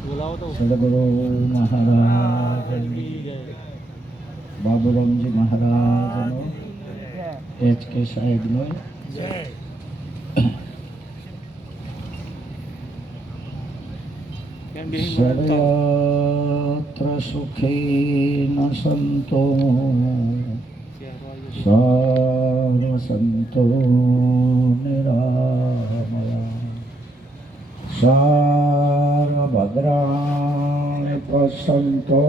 સદગુરુ મહારાજ બાબુરામજી મહારાજનો HK સાહેબનો સર્વત્ર સુખી ન સંતો સર્વ સંતો નિરામયા સર્વભદ્રાણિ પશ્યન્તો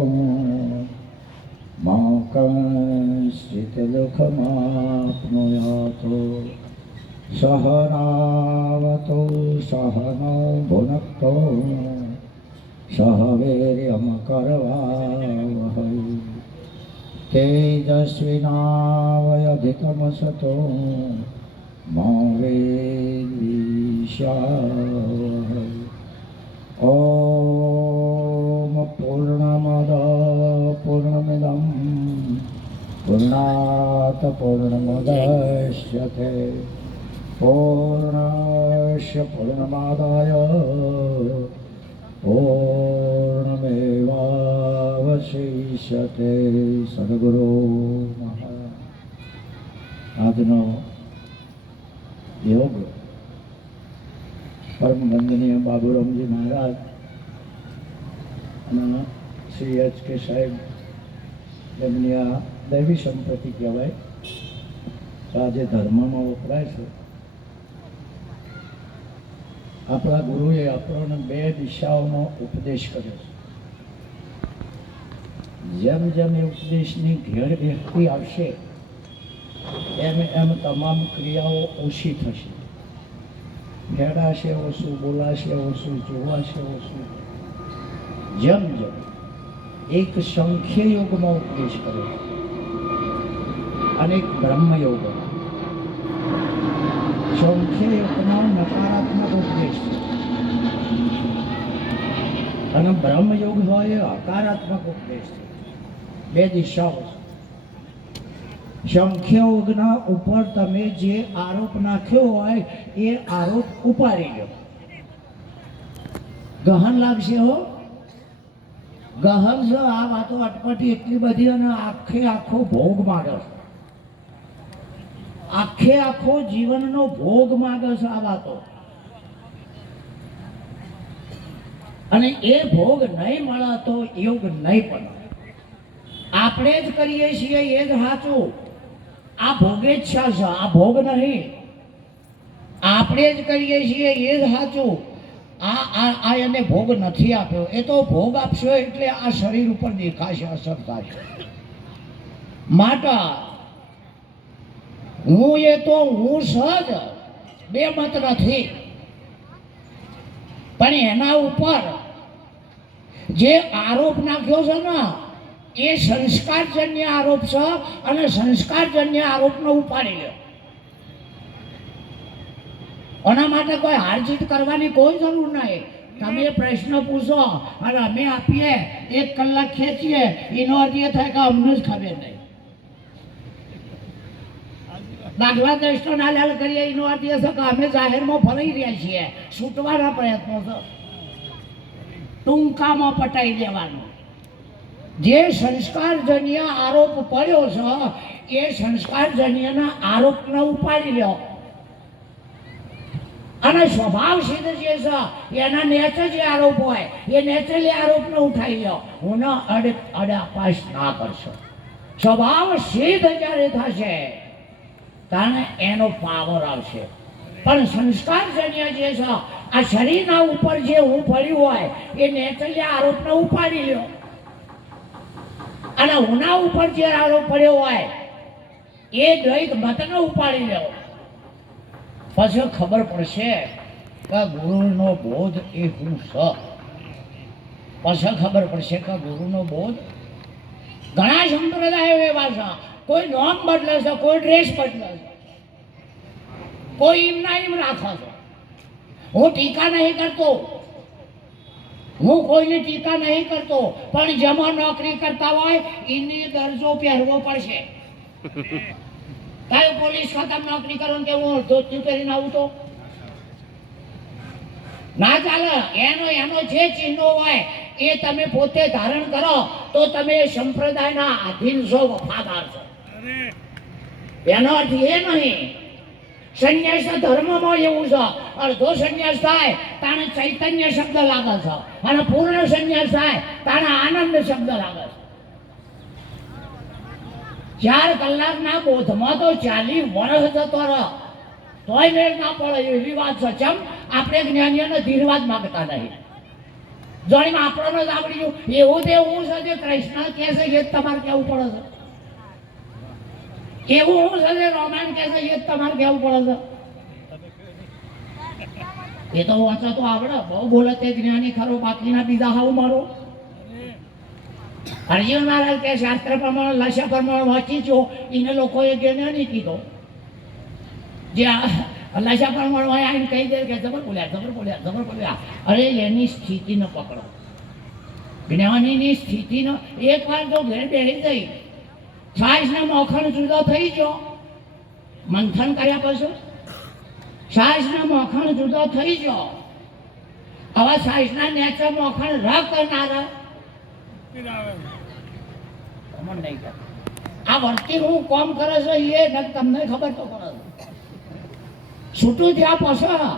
મા કશ્ચિત દુઃખમાપ્નુયાત સહનાવતુ સહનૌ ભુનક્તો સહ વીર્યં કરવાવહૈ તેજસ્વિનાવધીતમસતો મા વિદ્વિષાવહૈ ઓમ પૂર્ણમદ પૂર્ણમિદં પૂર્ણાત પૂર્ણમુદચ્યતે પૂર્ણસ્ય પૂર્ણમાદાય પૂર્ણમેવાવશિષ્યતે. સદગુરુ મહારાજ આજનો યોગ પરમ વંદનીય બાબુરામજી મહારાજ અને શ્રી HK સાહેબ એમની આ દૈવી સંપત્તિ કહેવાય. આજે ધર્મમાં વપરાય છે. આપણા ગુરુએ આપણને 2 દિશાઓનો ઉપદેશ કર્યો છે. જેમ જેમ એ ઉપદેશની ઘેર વ્યક્તિ આવશે એમ એમ તમામ ક્રિયાઓ ઓછી થશે. ઘેડાશે ઓછું, બોલાશે ઓછું, જોવાશે ઓછું. જેમ જેમ એક સંખ્ય યોગમાં ઉપદેશ કર્યો અને એક બ્રહ્મયોગ. સંખ્ય યોગમાં નકારાત્મક ઉપદેશ અને બ્રહ્મયોગ હોય એ હકારાત્મક ઉપદેશ છે. 2 દિશાઓ છે. સંખ્ય યોગના ઉપર તમે જે આરોપ નાખ્યો હોય એ આરોપ ઉપાડી લો. ગહન લાગશે હો, ગહન છે આ વાતો અટપટી એટલી બધી અને આખો ભોગ માંગે છે. આખો જીવનનો ભોગ માંગે છે આ વાતો. અને એ ભોગ નહીં મળે તો યોગ નહીં પડે. આપણે જ કરીએ છીએ એ જ સાચું. આ ભોગેચ્છા છે, આ ભોગ નહીં. આપણે જ કરીએ છીએ એ જ સાચું. આ એને ભોગ નથી આપ્યો. એ તો ભોગ આપશો એટલે આ શરીર ઉપર દેખાશે, અસર થશે. માટે હું એ તો હું સહજ 2 મત નથી. પણ એના ઉપર જે આરોપ નાખ્યો છે ને એ સંસ્કારજન્ય આરોપ છે અને સંસ્કારજન્ય આરોપનો ઉપાડી લે. એના માટે કોઈ હારજીત કરવાની કોઈ જરૂર નહીં. તમે પ્રશ્ન પૂછો અને અમે આપીએ, 1 કલાક ખેંચીએ, એનો અર્થ એ થાય કે અમને જ ખબર નહીં. દાખલા દ્રષ્ટિ નાલ કરીએ એનો અર્થ એ છે કે અમે જાહેરમાં ફરી રહ્યા છીએ. છૂટવાના પ્રયત્નો છે, ટૂંકામાં પટાઈ દેવાનું. જે સંસ્કારજન્ય આરોપ પડ્યો છે એ સંસ્કારજન્યના આરોપને ઉપાડી લ્યો. અને સ્વભાવ સિદ્ધ જે છે એના નેચર જે આરોપ હોય એ નેચરલી આરોપને ઉઠાવી લ્યો. હું અડાપાસ ના કરશો. સ્વભાવ સિદ્ધ જ્યારે થશે ત્યારે એનો પાવર આવશે. પણ સંસ્કારજન્ય જે છે આ શરીરના ઉપર જે હું પડ્યું હોય એ નેચરલી આરોપને ઉપાડી લ્યો. અને ઉના ઉપર જે આરોપ પડ્યો હોય એ દ્વૈત મતને ઉપાડી લ્યો. પછી ખબર પડશે કે ગુરુનો બોધ એ હું છે. પછી ખબર પડશે કે ગુરુનો બોધ. ઘણા સંપ્રદાયો એવા છે, કોઈ નોમ બદલે છે, કોઈ ડ્રેસ બદલે છે, કોઈ એમના એમ રાખે છે. હું ટીકા નહીં કરતો, હું કોઈની ટીકા નહીં કરતો, પણ જેમાં નોકરી કરતા હોય એની દરજ્જો પહેરવો પડશે. કઈ પોલીસ ખાતામાં નોકરી કરો કે હું ધોતી પહેરીને આવું તો ના ચાલે. એનો જે ચિહ્નો હોય એ તમે પોતે ધારણ કરો તો તમે સંપ્રદાયના આધીન છો, વફાદાર છો. એનો અર્થ એ નહીં. સંન્યાસ ધર્મમાં એવું છે, અડધો સંન્યાસ થાય તાણે ચૈતન્ય શબ્દ લાગે છે, અને પૂર્ણ સંન્યાસ થાય તાણે આનંદ શબ્દ લાગે છે. 4 કલાકના બોધમાં તો 40 વર્ષ જતો રહે તોય મેળ ના પડે એવી વાત છે. ચમ આપણે જ્ઞાનીઓને ધીરવાદ માંગતા નહીં. જોઈને આપણને જ આવડી ગયું એવું તે હું છે જે કૃષ્ણ કહે છે એ તમારે કહેવું પડે છે. એવું હું છે જે રામાયણ કહે છે એ તમારે કહેવું પડે છે. એ તો વાંચો તો આવડે, બહુ બોલે તે જ્ઞાની ખરો, બાકીના બીજા હાવ મારો. અર્જુન મહારાજ કે શાસ્ત્ર પ્રમાણે લક્ષ્ય પ્રમાણે વાંચી છો એને લોકોએ જ્ઞાની કીધો. જે લક્ષ્ય પ્રમાણે હોય આવીને કહી દે કે જબર બોલ્યા. અરે એની સ્થિતિને પકડો. જ્ઞાનીની સ્થિતિનો એકવાર જો ઘેર બેસી ગઈ, છાશને મોખણ જુદો થઈ ગયો, મંથન કર્યા પછી છાશને મોખણ જુદો થઈ ગયો. હવે છાશના નેચે મોખણ રખ કરનારા આ વર્તી હું કોમ કરે છે એ તમને ખબર તો પડે. છૂટું થયા પછી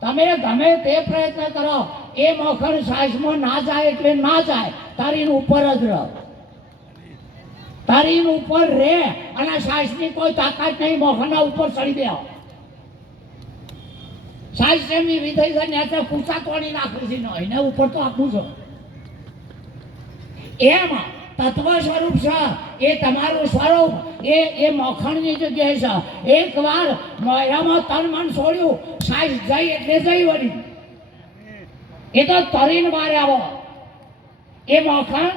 તમે ગમે તે પ્રયત્ન કરો એ મોખણ છાશમાં ના જાય એટલે ના જાય, તારી ઉપર જ રહે. તારી ઉપર રે અને છાશની કોઈ તાકાત નહીં મોખણના ઉપર ચડી દે. છાશ એમની વિધઈ છે ને પૂછા તોડી નાખું છે એને ઉપર તો આપવું છે. એમ તત્વ સ્વરૂપ છે એ તમારું સ્વરૂપ એ મોખણની જગ્યાએ છે. એકવાર મોઢામાં તન મન છોડ્યું, છાશ જઈ એટલે જઈ વળી. એ તો તરીને બહાર આવો એ મોખણ,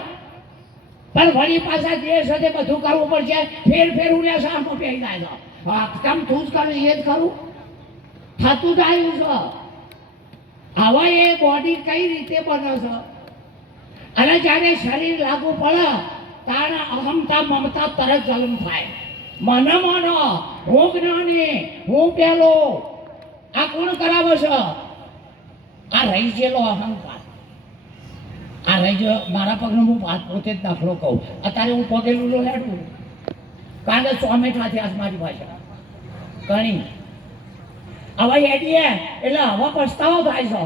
પણ વળી પાછા જે સાથે બધું કરવું પડશે. ફેર ઉડ્યા સામો પહેરી જાય છે. કેમ તું જ કરું એ જ કરું થતું જ આવ્યું છે. હવે એ બોડી કઈ રીતે બને છે? અને જ્યારે શરીર લાગુ પડે ત્યારે અહમતા મમતા તરત જન્મ થાય. મને માનો હું જ્ઞાની, હું પેલો. આ કોણ કરાવે છે? આ રહી ગયેલો અહંકાર. આ રહી ગયો મારા પગનો હું પોતે જ દાખલો કહું. અત્યારે હું પગેલું હેડું કારણ કે 100 મીટર થયા મારી ભાષા ઘણી. હવે હેડીએ એટલે હવે પસ્તાવો થાય છે.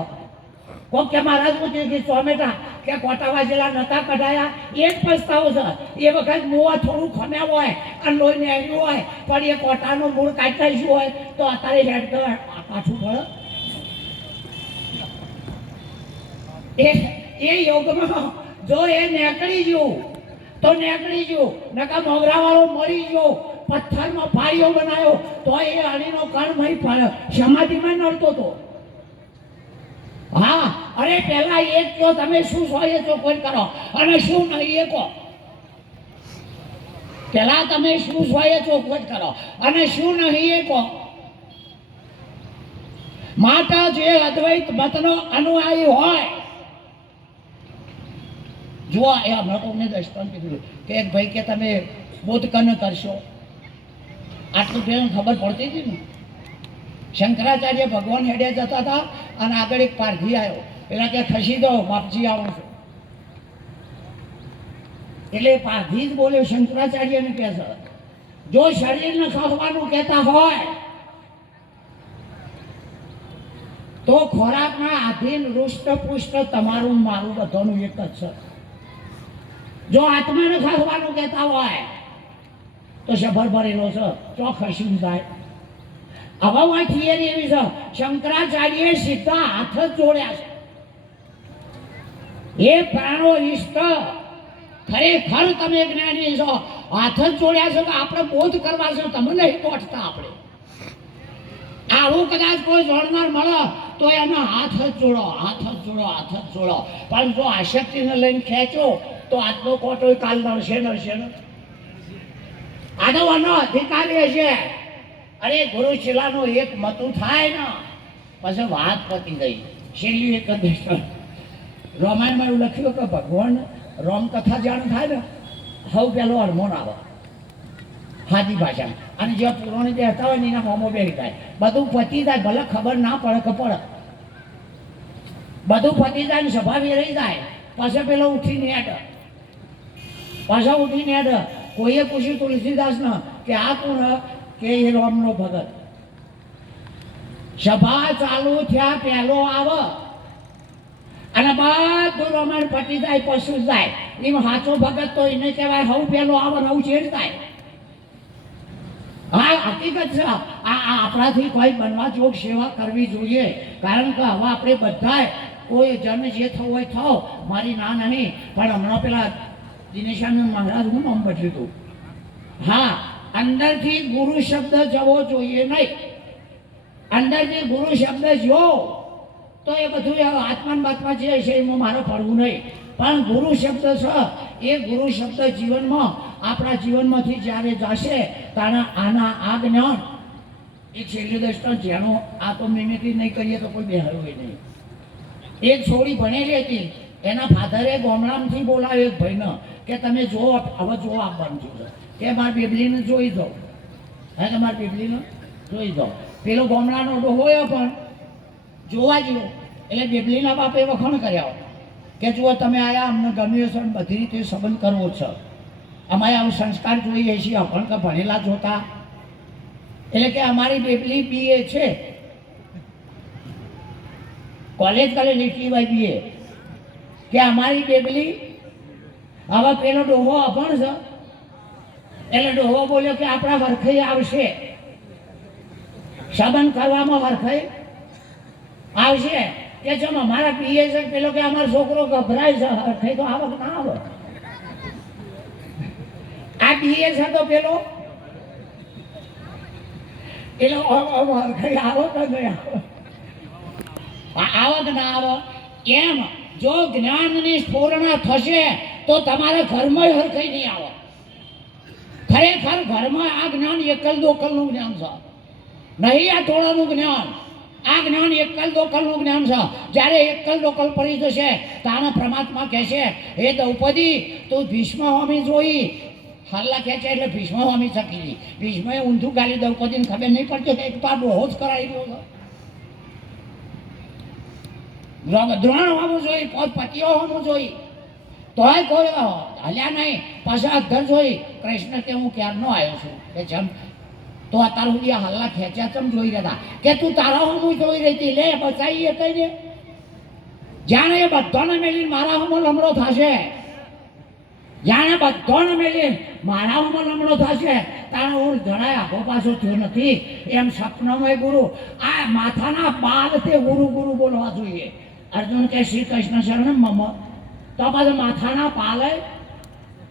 કોક કે મહારાજ હું કે 100 મીટર કે કોટા વાજેલા નતા કઢાયા એ જ પસ્તાવો છે. એ વખત મોવા થોડું ખમ્યા હોય અને લોહી નેહ્યું હોય પણ એ કોટાનું મૂળ કાઢતા શું હોય તો અત્યારે હેડ પાછું પડે. એ યોગમાં જો એ નીકળી ગયું તો નીકળી ગયું, નકા મોગરાવાળો મરી ગયો, પથ્થરમાં પાળીઓ બનાવ્યો તો એ અણીનો કણ મહી સમાધિમાં નડતો હતો. હા, અરે પહેલા એક કહો તમે શું સોય છો કોઈ કરો અને શું નહીં એ કહો. પહેલા તમે શું સોય છો કોઈ કરો અને શું નહીં એ કહો. માટે જે અદ્વૈત મતનો અનુયાયી હોય, જુઓ એ હમણાં તો મેં દર્શન કીધું કે એક ભાઈ કે તમે બોધ કન કરશો, આટલું પેલું ખબર પડતી હતી ને. શંકરાચાર્ય ભગવાન હેડે જતા હતા અને આગળ એક પારધી આવ્યો, પેલા કે ખસી દો બાપજી આવો છો. એટલે પારધી જ બોલ્યો શંકરાચાર્યને કહે છે જો શરીરને ખાવાનું કહેતા હોય તો ખોરાકના આધીન રૂષ્ટપુષ્ટ તમારું મારું બધાનું એક જ છે. જો આત્માને ખાવાનું કહેતા હોય તો સફર ભરેલો છે, ચો ખસી જાય. હવે થિયરી એવી છે શંકરાચાર્ય સીધા હાથ જ જોડ્યા છે. એ પ્રાણો ઈષ્ટ ખરેખર તમે જ્ઞાની છો, હાથ જ જોડ્યા છે. આપણે બોધ કરવા છે, તમે નહીં પહોંચતા. આપણે આવું કદાચ કોઈ જોડનાર મળે તો એનો હાથ જ જોડો, હાથ જ જોડો, હાથ જ જોડો. પણ જો આશક્તિને લઈને ખેંચો તો આજનો કોટો કાલ નડશે ને. આનો આનો અધિકાર છે. અરે ગુરુ શિલાનો એક મતું થાય ને પછી વાત પતી ગઈ. છેલ્લી એક જ રામાયણમાં એવું લખ્યું કે ભગવાન રામકથા જાણ થાય ને સૌ પહેલો હરમોન આવે હાજી ભાષામાં, અને જે પુરાણી બેસતા હોય ને એના હોમો બેસી થાય, બધું પતી જાય. ભલે ખબર ના પડે કે પડે બધું પતી જાય ને સભા રહી જાય, પછી પેલો ઉઠીને હેડ, પાછા ઉઠીને હેડ. કોઈએ પૂછ્યું તુલસીદાસને કે આ કોણ? કે એ રામનો ભગત. સભા ચાલુ થયા પહેલો આવે અને બધું રમણ પતી જાય, પશુ જાય. એમ સાચો ભગત તો એને કહેવાય હવ પેલો આવે ને હવ છેડ થાય. હા, હકીકત છે. આ આપણાથી કોઈ બનવા જોગ સેવા કરવી જોઈએ, કારણ કે હવે આપણે બધાય કોઈ જન જે થવું હોય થાવ, મારી ના નહીં. પણ હમણાં પેલા દિનેશાનંદ મહારાજનું નામ બદલ્યું હતું. હા, અંદરથી ગુરુ શબ્દ જવો જોઈએ નહીં. અંદરથી ગુરુ શબ્દ જો તો એ બધું આત્માન બાત્મા જે છે એમાં મારે પડવું નહીં. પણ ગુરુ શબ્દ છે એ ગુરુ શબ્દ જીવનમાં આપણા જીવનમાંથી જ્યારે જશે ત્યારે આના આ જ્ઞાન એ છેલ્લી દર્શન જેનો આ તો મિમિક્રી નહીં કરીએ તો કોઈ બેહાયું હોય નહીં. એક છોડી ભણેલી હતી, એના ફાધરે ગામડામાંથી બોલાવ્યો એક ભાઈને કે તમે જો હવે જો આપવાનું છું કે મારી બેબલીને જોઈ દો. હે કે મારી બેબલીને જોઈ દો. પેલો ગામડાનો ડોહોયો પણ જોવા જેવો. એટલે બેબલીના બાપે વખાણ કર્યા કે જુઓ તમે આયા, અમને ગમ્યું છે, બધી રીતે સંબંધ કરવો છે, અમારે આવું સંસ્કાર જોઈએ છીએ, અભણ કે ભણેલા જોતા. એટલે કે અમારી બેબલી BA છે, કોલેજ કરેલી એટલી BA, કે અમારી બેબલી હવે પેલો ડોહો અભણ છે. એટલે ડોહો બોલ્યો કે આપણા વરખઈ આવશે, સંબંધ કરવામાં વરખઈ આવશે. કે જો અમારા BA છે, પેલો કે અમારો છોકરો ગભરાય છે, વરખઈ તો આવક ના આવે. આ BA છે તો પેલો એટલે વરખઈ આવો કે નહીં આવક ના આવો. એમ જો જ્ઞાનની સ્ફૂર્ણા થશે તો તમારે ઘરમાં હરખઈ નહીં આવે. ખરેખર ઘરમાં આ જ્ઞાન એકલ દોકલનું જ્ઞાન છે, નહીં આ થોડાનું જ્ઞાન. આ જ્ઞાન એકલ દોકલનું જ્ઞાન છે. જ્યારે એકલ દોકલ પડી જશે તાણે પરમાત્મા કહેશે, હે દ્રૌપદી તું ભીષ્મ સ્વામી જોઈ. હલ્લા ખેંચે એટલે ભીષ્મ સ્વામી શકી. ભીષ્મએ ઊંધું ગાલી દ્રૌપદીને ખબર નહીં પડતી, એક તો આ ડોહો જ કરાવી રહ્યો છે. દ્રોણ હોવું જોઈએ, પતિઓ હોવું જોઈએ, તોય કોઈ હલ્યા નહીં. પાછા અધર જોઈ કૃષ્ણ કે હું ક્યારનો આવ્યો છું કે જેમ તો અત્યાર સુધી હલ્લા ખેંચ્યા ચમ જોઈ રહ્યા કે તું તારા હમું જોઈ રહી હતી. લે બચાવી કઈ દે. જાણે એ બધાને મેળીને મારા હમો લમડો થશે, જાણે બધાને મેળીને મારા હમો લમડો થશે તાણે હું જણાય આખો પાછો થયો નથી. એમ સપનામય ગુરુ આ માથાના બાલ તે ગુરુ ગુરુ બોલવા જોઈએ. અર્જુન કે શ્રી કૃષ્ણ શરણ મમ, તો પાછું માથાના પાલે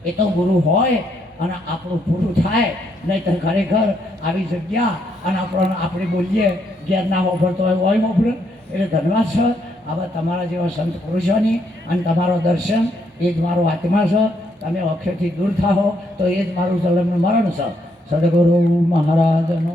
એ તો ગુરુ હોય અને આપણું પૂરું થાય. નહીં તો ખરેખર આવી જગ્યા અને આપણે બોલીએ ઘેર ના વાપરતો હોય વાપરે. એટલે ધન્યવાદ છે આવા તમારા જેવા સંત પુરુષોની, અને તમારો દર્શન એ જ મારો આત્મા છે. તમે અક્ષરથી દૂર થાઓ તો એ જ મારું જલમનું મરણ છે. સદગુરુ મહારાજનો